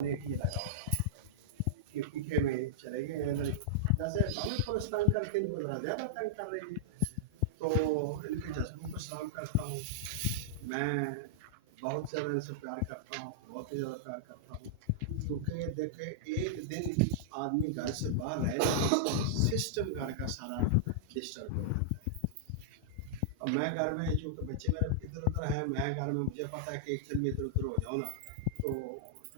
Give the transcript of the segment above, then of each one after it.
ही लगा कि पीछे में चले गए हैं। जैसे हमें परेशान करके इनको ज़्यादा तंग कर रही है, तो इनके जज्बों को सलाम करता हूँ। मैं बहुत ज़्यादा इनसे प्यार करता हूँ, बहुत ही ज़्यादा प्यार करता हूँ, क्योंकि देखे एक दिन आदमी घर से बाहर रहे, सिस्टम घर का सारा डिस्टर्ब हो जाता है। अब मैं घर में, चूँकि बच्चे मेरे इधर उधर हैं, मैं घर में, मुझे पता है कि एक दिन में इधर उधर हो जाऊँ ना, तो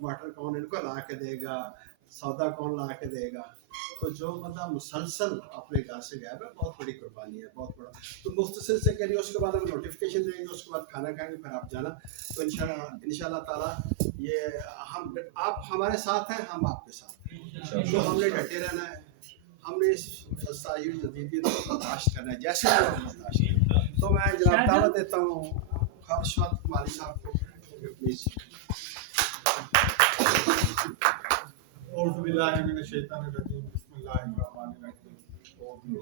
टमाटर कौन इनको ला के देगा, सौदा कौन ला के देगा। तो जो बंदा मुसलसल अपने घर से गया है, बहुत बड़ी कुर्बानी है, बहुत बड़ा। तो मुख्तसर से करिए, उसके बाद हम नोटिफिकेशन देंगे, उसके बाद खाना खाएंगे, फिर आप जाना। तो इंशाल्लाह ताला ये हम, आप हमारे साथ हैं, हम आपके साथ हैं। तो हमने डटे रहना है, हमने इस फसाई जदीदियत को बर्दाश्त करना है, जैसे हम बर्दाश्त करें। तो मैं जनाब दावत देता हूँ खालिश माली साहब को, प्लीज़।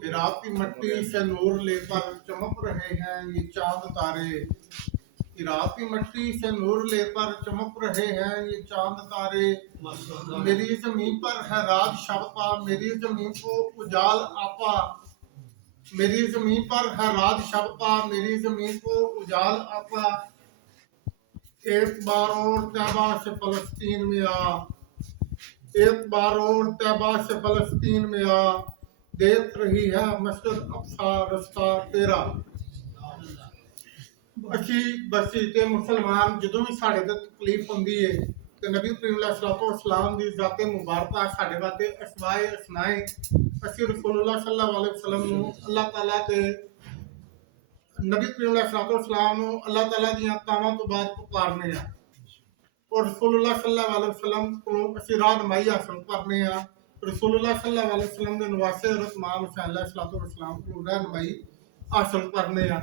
इराक की मट्टी से नूर लेकर चमक रहे हैं ये चांद तारे। इराक की मट्टी से नूर लेकर चमक रहे हैं ये चांद तारे। मेरी जमीन पर है राज शब का, मेरी जमीन को उजाल आपा। मेरी जमीन पर है राज शब का, मेरी जमीन को उजाल आपा। एक बार और तैबा से फलस्तीन में आ, एक बार और तैबा से फलस्तीन में आ, देख रही है मस्जिद अक्सा रस्ता तेरा। ਅਸੀਂ ਬਸੀ ਤੇ ਮੁਸਲਮਾਨ ਜਦੋਂ ਵੀ ਸਾਡੇ ਤੇ ਤਕਲੀਫ ਹੁੰਦੀ ਹੈ ਤੇ ਨਬੀ ਕਰੀਮ ਸੱਲੱਲਾਹੁ ਅਲੈहि ਦੀ ਜ਼ਾਤੇ ਮੁਬਾਰਕਾ ਸਾਡੇ ਵਾਸਤੇ ਅਸਮਾਏ ਅਸਨਾਏ। ਅਸੀਂ ਰਸੂਲੁल्लाह सल्लल्लाहु अलैहि वसल्लम ਨੂੰ ਅੱਲਾਹ ਤਾਲਾ ਤੇ ਨਬੀ ਕਰੀਮ ਸੱਲੱਲਾਹੁ ਅਲੈहि ਨੂੰ ਅੱਲਾਹ ਤਾਲਾ ਦੀਆਂ ਤਾਵਾਂ ਤੋਂ ਬਾਅਦ ਪੁਕਾਰਨੇ ਆ, और रसूलुल्लाह सल्लल्लाहु अलैहि वसल्लम को ਅਸੀਂ रहनुमाई हासिल करने आ। रसूलुल्लाह सल्लल्लाहु अलैहि वसल्लम ਦੇ ਨਵਾਸੇ ਹਜ਼ਰਤ ਇਮਾਮ ਹੁਸੈਨ अलैहिस्सलाम को रहनुमाई हासिल करने आ।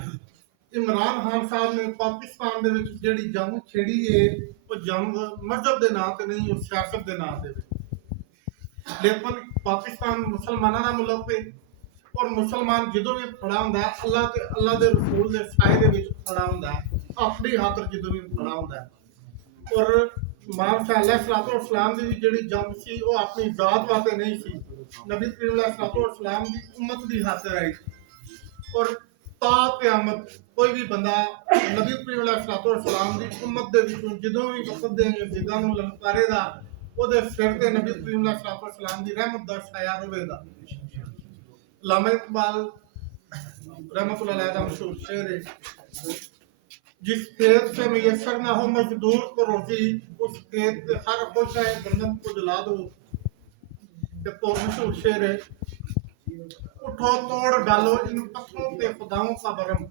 इमरान खान साहब ने पाकिस्तान ਦੇ ਵਿੱਚ ਜਿਹੜੀ ਜੰਗ ਛੇੜੀ ਹੈ, ਉਹ ਜੰਗ ਮਜ਼ਹਬ ਦੇ ਨਾਂ ਤੇ ਨਹੀਂ, ਉਹ ਸਿਆਸਤ ਦੇ ਨਾਂ ਤੇ। ਲੇਕਿਨ ਪਾਕਿਸਤਾਨ ਮੁਸਲਮਾਨਾਂ ਦਾ ਮੁਲਕ ਹੈ, ਔਰ ਮੁਸਲਮਾਨ ਜਦੋਂ ਵੀ ਖੜਾ ਹੁੰਦਾ ਅੱਲਾਹ ਤੇ ਅੱਲਾਹ ਦੇ ਰਸੂਲ ਦੇ ਸਾਏ ਦੇ ਵਿੱਚ ਖੜਾ ਹੁੰਦਾ, ਆਪਣੀ ਖਾਤਰ ਜਦੋਂ ਵੀ ਖੜਾ ਹੁੰਦਾ। और इमाम अलैहिस्सलाम की ਜਿਹੜੀ जंग सी वो अपनी जात वास्ते नहीं सी, नबी करीम अलैहिस्सलाम की उम्मत की खातिर आई। और ता क़यामत कोई भी बंदा नबी करीम अलैहिस्सलाम की उम्मत दे विचों ਜਦੋਂ भी वक्त दे यजीदां ਨੂੰ ਲਲਕਾਰੇਗਾ, ਉਹਦੇ ਸਿਰ ਤੇ ਨਬੀ ਕਰੀਮ अलैहिस्सलाम ਦੀ ਰਹਿਮਤ ਦਾ ਸਾਇਆ ਹੋਵੇਗਾ। लामा इकबाल रहमतुल्लाह अलैह का मशहूर शेर है, जिस खेत से मुयसर ना हो मजदूर को रोटी, उस खेत के हर खुश है गंदम को जला दो। तो मशहूर शेर है, उठो तोड़ डालो इन पत्थरों पे खुदाओं का भरम,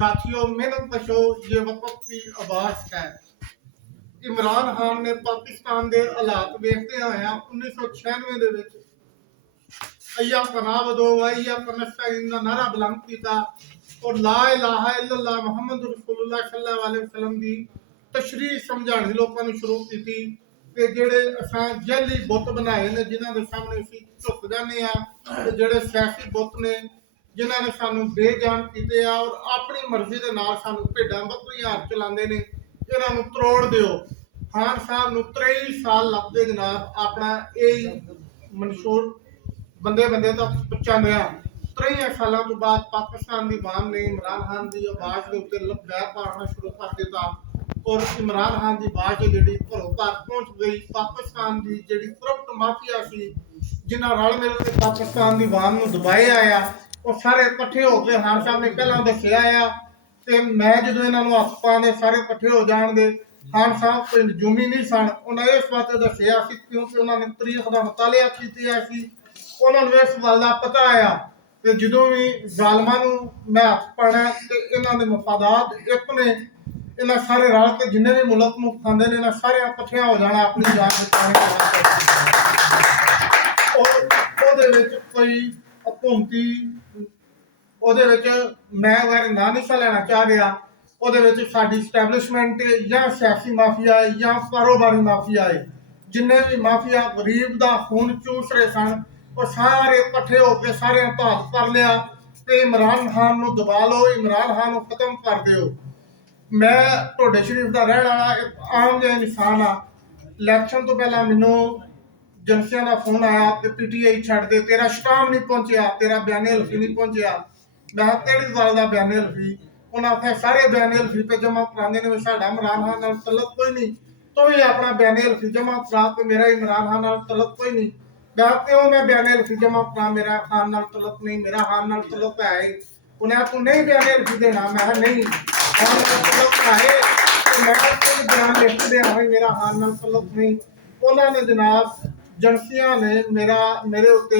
साथियों मेहनत कशो ये वक्त की आवाज है। इमरान खान ने पाकिस्तान के हालात देखते हुए 1996 ਦੇ ਵਿੱਚ अय्या पनाह वदो वय्या पनस्ताइन का नारा बुलंद किया और ला इलाहा इल्लल्लाह मुहम्मद रसूलुल्लाह सल्लल्लाहु अलैहि वसल्लम की तशरीह समझानी लोगों को शुरू की कि जेड़े असां जैली बुत बनाए ने, जिन्हां दे सामने असीं झुक जाने आ, ते जेड़े सियासी बुत ने जिन्हां ने सानू बेजान कीते आ और अपनी मर्जी दे नाल सानू भेडां बकरियां हत्थ चलांदे ने, इन्हां नू तरोड़ दिओ। खान साहब नू 23 साल लगदे जनाब अपना यही मंशूर बंदे बंदे तक पहुंचांदे आ। 23 सालों तो बाद पाकिस्तान की अवाम ने इमरान खान की आवाज़ के उत्ते बैर पाना शुरू कर दिया और इमरान खान की आवाज़ जी घरों घर पहुँच गई। पाकिस्तान की जी करप्ट माफिया सी, जिन्हें रल मिल के पाकिस्तान की अवाम को दबाया आया, वो सारे इकट्ठे होकर खान साहब ने पहला दसिया आ कि मैं जो इन्होंने हथ पाने सारे इकट्ठे हो जाएंगे। खान साहब कोई नजूमी नहीं सन, उन्हें इस बात दसिया क्योंकि उन्होंने तारीख का मुतालिया किया, उन्होंने इस गल का पता आया कि जो भी जालमां नूं मैं हथ पाना तो इन्हों के मफादात एक ने, इन्हें सारे रल के जिन्हें भी मुल्क नूं खांदे ने इन्हें सारे इकट्ठियां हो जाना अपनी जान बचाने कोई हुकूमती मैं अगर ना नहीं सा लेना चाह रहा, वो साडी स्टैबलिशमेंट या सियासी माफिया है या कारोबारी माफिया है, जिन्हें भी माफिया गरीब का खून चूस रहे सन, वो सारे इकट्ठे होकर सारे हाथ कर लिया कि इमरान खान को दबा लो, इमरान खान को खत्म कर दो। मैं ढोडे शरीफ का रहने वाला एक आम जिहा इंसान हाँ, ਇਲੈਕਸ਼ਨ ਤੋਂ ਪਹਿਲਾਂ ਮੈਨੂੰ ਏਜੰਸੀਆਂ ਦਾ ਫੋਨ ਆਇਆ ਕਿ ਪੀਟੀਆਈ ਛੱਡ ਦੇ, ਤੇਰਾ ਸਟਾਮ ਨਹੀਂ ਪਹੁੰਚਿਆ, ਤੇਰਾ ਬਿਆਨੇ ਹਲਫੀ ਨਹੀਂ ਪਹੁੰਚਿਆ। ਮੈਂ ਕਿਹਾ ਕਿਹੜੀ ਗੱਲ ਦਾ ਬਿਆਨੇ ਹਲਫੀ? ਉਹਨਾਂ ਆਖਿਆ ਸਾਰੇ ਬਿਆਨੇ ਹਲਫੀ ਤੇ ਜਮ੍ਹਾਂ ਕਰਾਉਂਦੇ ਨੇ, ਸਾਡਾ ਇਮਰਾਨ ਖਾਨ ਨਾਲ ਤਲਕ ਕੋਈ ਨਹੀਂ, ਤੂੰ ਵੀ ਆਪਣਾ ਬਿਆਨੇ ਹਲਫੀ ਜਮ੍ਹਾਂ ਕਰਾ, ਤੇ ਮੇਰਾ ਇਮਰਾਨ ਖਾਨ ਨਾਲ ਤਲਕ ਕੋਈ ਨਹੀਂ। ਮੈਂ ਕਿਹਾ ਕਿਉਂ ਮੈਂ ਬਿਆਨੇ ਹਲਫੀ ਜਮ੍ਹਾਂ ਕਰਾ, ਮੇਰਾ ਖਾਨ ਨਾਲ ਤਲਕ ਨਹੀਂ, ਮੇਰਾ ਖਾਨ ਨਾਲ ਤਲਕ ਹੈ ਹੀ। ਉਹਨੇ ਆਖਿਆ ਤੂੰ ਨਹੀਂ ਬਿਆਨੇ ਹਲਫੀ ਦੇਣਾ? ਮੈਂ ਕਿਹਾ ਨਹੀਂ, ਖਾਨ ਨਾਲ ਤਲਕ ਹੈ ਤੇ ਮੈਂ ਕੋਈ ਬਿਆਨ ਲਿਖ ਦੇਣਾ ਵੀ ਮੇਰਾ ਖਾਨ ਨਾਲ ਤਲਕ ਨਹੀਂ। ਉਹਨਾਂ ਨੇ ਜਨਾਬ ਏਜੰਸੀਆਂ ਨੇ ਮੇਰੇ ਉੱਤੇ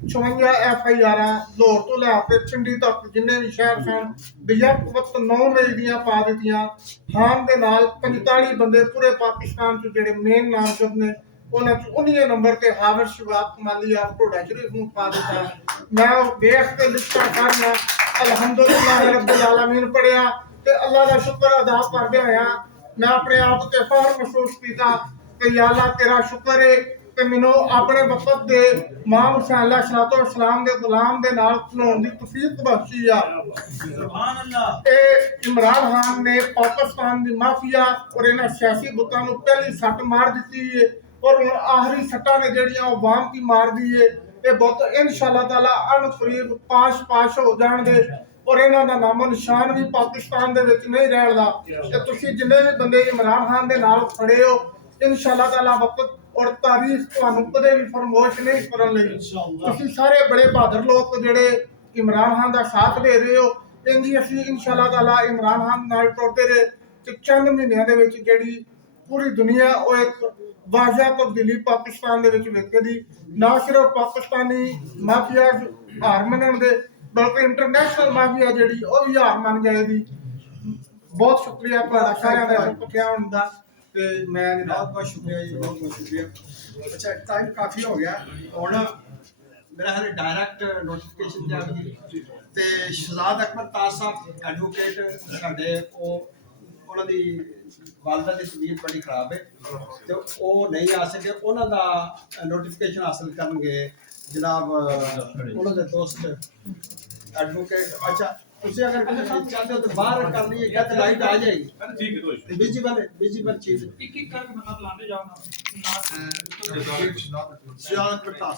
56 FIR ਲਾਹੌਰ ਤੋਂ ਲੈ ਕੇ ਚੰਡੀ ਤੱਕ ਜਿੰਨੇ ਵੀ ਸ਼ਹਿਰ ਸਨ ਬੇਅੰਤ ਵਕਤ 9 ਮਈ ਦੀਆਂ ਪਾ ਦਿੱਤੀਆਂ। ਖਾਨ ਦੇ ਨਾਲ 45 ਬੰਦੇ ਪੂਰੇ ਪਾਕਿਸਤਾਨ 'ਚ ਜਿਹੜੇ ਮੇਨ ਨਾਮਜ਼ਦ ਨੇ ਉਹਨਾਂ 'ਚ 19 ਨੰਬਰ ਤੇ ਹਾਫਿਜ਼ ਸ਼ਵਾਬ ਕਮਾਲੀ ਆਫ ਟੋਡਾ ਸ਼ਰੀਫ ਨੂੰ ਪਾ ਦਿੱਤਾ। ਮੈਂ ਉਹ ਵੇਖ ਕੇ ਲਿਖਤਾ ਕਰਨਾ ਅਲਹਮਦੁਲਿल्लाह ਰੱਬੁਲ ਆਲਮੀਨ ਪੜਿਆ ਤੇ ਅੱਲਾਹ ਦਾ ਸ਼ੁਕਰ ਅਦਾ ਕਰਦੇ ਹੋਇਆ ਮੈਂ ਆਪਣੇ ਆਪ ਤੇ ਫਖਰ ਮਹਿਸੂਸ ਕੀਤਾ ਕਿ ਯਾ ਅੱਲਾਹ ਤੇਰਾ ਸ਼ੁਕਰ ਹੈ ਕਿ ਮੈਨੂੰ ਆਪਣੇ ਵਕਤ ਦੇ ਇਮਾਮ ਹੁਸੈਨ अलैहिस्सलाम ਦੇ ਗੁਲਾਮ ਦੇ ਨਾਲ ਖਲੋਣ ਦੀ ਤੌਫੀਕ ਬਖਸ਼ੀ ਆ। ਸੁਭਾਨ ਅੱਲਾਹ। ਇਹ ਇਮਰਾਨ ਖਾਨ ਨੇ ਪਾਕਿਸਤਾਨ ਦੀ ਮਾਫੀਆ ਔਰ ਇਹਨਾਂ ਸਿਆਸੀ ਬੁੱਤਾਂ ਨੂੰ ਪਹਿਲੀ ਸੱਟ ਮਾਰ ਦਿੱਤੀ ਹੈ ਔਰ ਹੁਣ ਆਖਰੀ ਸੱਟਾਂ ਨੇ ਜਿਹੜੀਆਂ ਉਹ ਆਵਾਮ ਦੀ ਮਾਰਦੀ ਹੈ। ਇਹ ਬਹੁਤ ਇਨਸ਼ਾਅੱਲਾਹ ਤਾਲਾ ਅਨਕਰੀਬ ਪਾਸ਼ ਹੋ ਜਾਣਗੇ ਔਰ ਇਹਨਾਂ ਦਾ ਨਾਮੋ ਨਿਸ਼ਾਨ ਵੀ ਪਾਕਿਸਤਾਨ ਦੇ ਵਿੱਚ ਨਹੀਂ ਰਹਿਣਾ। ਤੇ ਤੁਸੀਂ ਜਿੰਨੇ ਵੀ ਬੰਦੇ ਇਮਰਾਨ ਖਾਨ ਦੇ ਨਾਲ ਖੜੇ ਹੋ ਇਨਸ਼ਾਅੱਲਾਹ ਤਾਲਾ ਵਕਤ ਔਰ ਤਾਰੀਖ ਤੁਹਾਨੂੰ ਕਦੇ ਵੀ ਫਰਮੋਸ਼ ਨਹੀਂ ਕਰਨ ਲਈ। ਤੁਸੀਂ ਸਾਰੇ ਬੜੇ ਬਹਾਦਰ ਲੋਕ ਜਿਹੜੇ ਇਮਰਾਨ ਖਾਨ ਦਾ ਸਾਥ ਦੇ ਰਹੇ ਹੋ, ਇੰਜੀ ਅਸੀਂ ਇਨਸ਼ਾਅੱਲਾਹ ਤਾਲਾ ਇਮਰਾਨ ਖਾਨ ਨਾਲ ਟੁਰਦੇ ਰਹੇ ਤੇ ਚੰਦ ਮਹੀਨਿਆਂ ਦੇ ਵਿੱਚ ਜਿਹੜੀ ਪੂਰੀ ਦੁਨੀਆ ਉਹ ਇੱਕ ਵਾਜ਼ਿਆ ਤਬਦੀਲੀ ਪਾਕਿਸਤਾਨ ਦੇ ਵਿੱਚ ਵੇਖੇਗੀ। ਨਾ ਸਿਰਫ ਪਾਕਿਸਤਾਨੀ ਮਾਫੀਆ ਹਾਰ ਮੰਨਣ ਦੇ ਬਲਕਿ ਇੰਟਰਨੈਸ਼ਨਲ ਮਾਫੀਆ ਜਿਹੜੀ ਉਹ ਵੀ ਹਾਰ ਮੰਨ ਜਾਏਗੀ। ਬਹੁਤ ਸ਼ੁਕਰੀਆ ਤੁਹਾਡਾ ਸਾਰਿਆਂ ਦਾ ਪੱਕਿਆ ਹੋਣ ਦਾ ਤੇ मैं बहुत बहुत शुक्रिया जी, बहुत बहुत शुक्रिया। अच्छा टाइम काफ़ी हो गया और ना मेरा हाले डायरैक्ट नोटिफिकेशन जाएगी ਤੇ ਸ਼ਹਜ਼ਾਦ ਅਕਬਰ ਤਾਜ ਸਾਹਿਬ ਐਡਵੋਕੇਟ ਸਾਡੇ ਉਹਨਾਂ ਦੀ ਵਾਲਦਾ ਦੀ ਤਬੀਅਤ ਬੜੀ ਖਰਾਬ ਹੈ ਤੇ ਉਹ ਨਹੀਂ ਆ ਸਕੇ। ਉਹਨਾਂ ਦਾ ਨੋਟੀਫਿਕੇਸ਼ਨ ਹਾਸਲ ਕਰਨਗੇ ਜਨਾਬ ਉਹਨਾਂ ਦੇ ਦੋਸਤ ਐਡਵੋਕੇਟ। अच्छा ਤੁਸੀਂ अगर चाहते हो तो बाहर कर लिए क्या तो लाइट आ जाएगी। ठीक है तो विजिबल चीज एक एक करके मतलब लाते जाओ ना सियारत प्रताप।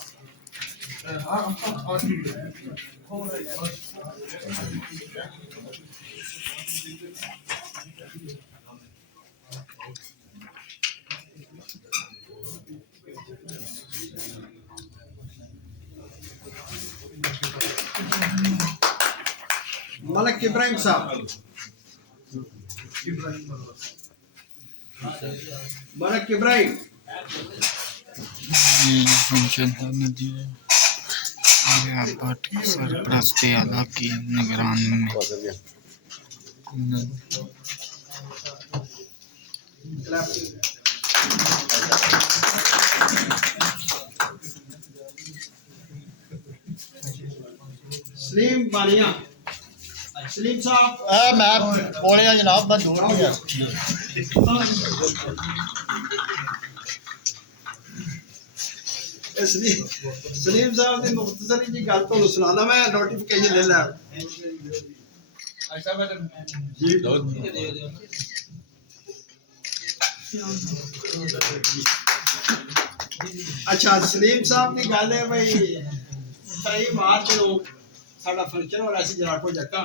मलिक इब्राहिम साहब, मलिक इब्राहिम सरपरस्त आला की निगरानी में सलीम बानिया। सलीम साहब मैं बोले जनाब मैं दूर नहीं है। सलीम साहब ने मुख्तसरी जी गल तो सुनाना मैं नोटिफिकेशन ले ला। अच्छा सलीम साहब की गल है भाई 23 मार्च को साडा फंक्शन हो रहा सी जराको जक्का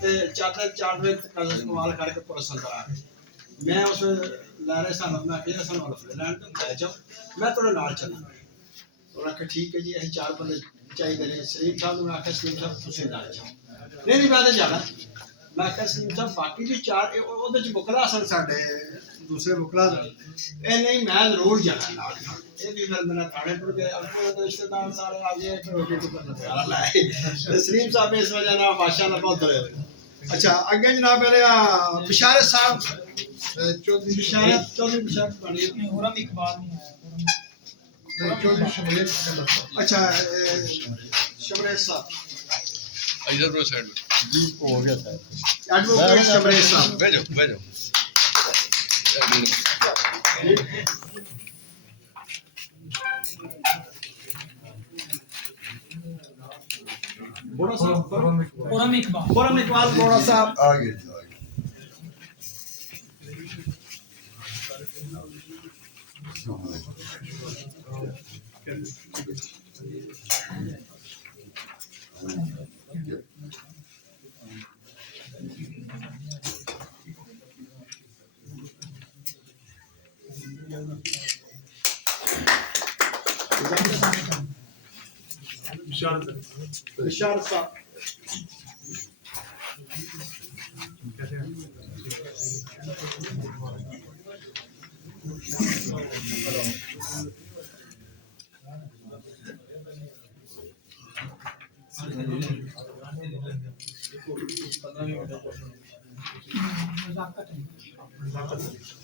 ते चादर 4 बजे तक इस्तेमाल करके पुलिस अंदर आ गई। मैं उस लारे सन अपना फिर सन वाला लैंड ले जाओ मैं थोड़े नाल चलना। और आखे ठीक है जी ਅਸੀਂ 4 ਬੰਦੇ ਚਾਹੀਦੇ ਨੇ। ਸਲੀਮ ਸਾਹਿਬ ਨੂੰ ਮੈਂ ਆਖਿਆ ਸਲੀਮ ਸਾਹਿਬ ਤੁਸੀਂ ਨਾਲ ਜਾਓ। नहीं मैं तो जाना। मैं आखिया सलीम साहब बाकी जो 4 ਉਹਦੇ ਚ ਮੁਕਲਾ ਸਨ ਸਾਡੇ दूसरे मुकला ये नहीं मैं जरूर जाना नाल। ये भी फिर मैंने थाने पर गए अपने तो रिश्तेदार सारे आ गए तो रोटी तो करना प्यारा लाए। सलीम साहब इस वजह ना माशाल्लाह बहुत डरे। अच्छा आगे जनाब मेरे बिशारत साहब चौधरी बिशारत बनी हुरम इकबाल नहीं आया चौधरी शमरेश। अच्छा शमरेश साहब इधर ब्रो साइड जी हो गया सर एडवोकेट शमरेश साहब भेजो बोरा साहब बोरम इकबाल बोरा साहब आ गए विशाल साहब नजाकत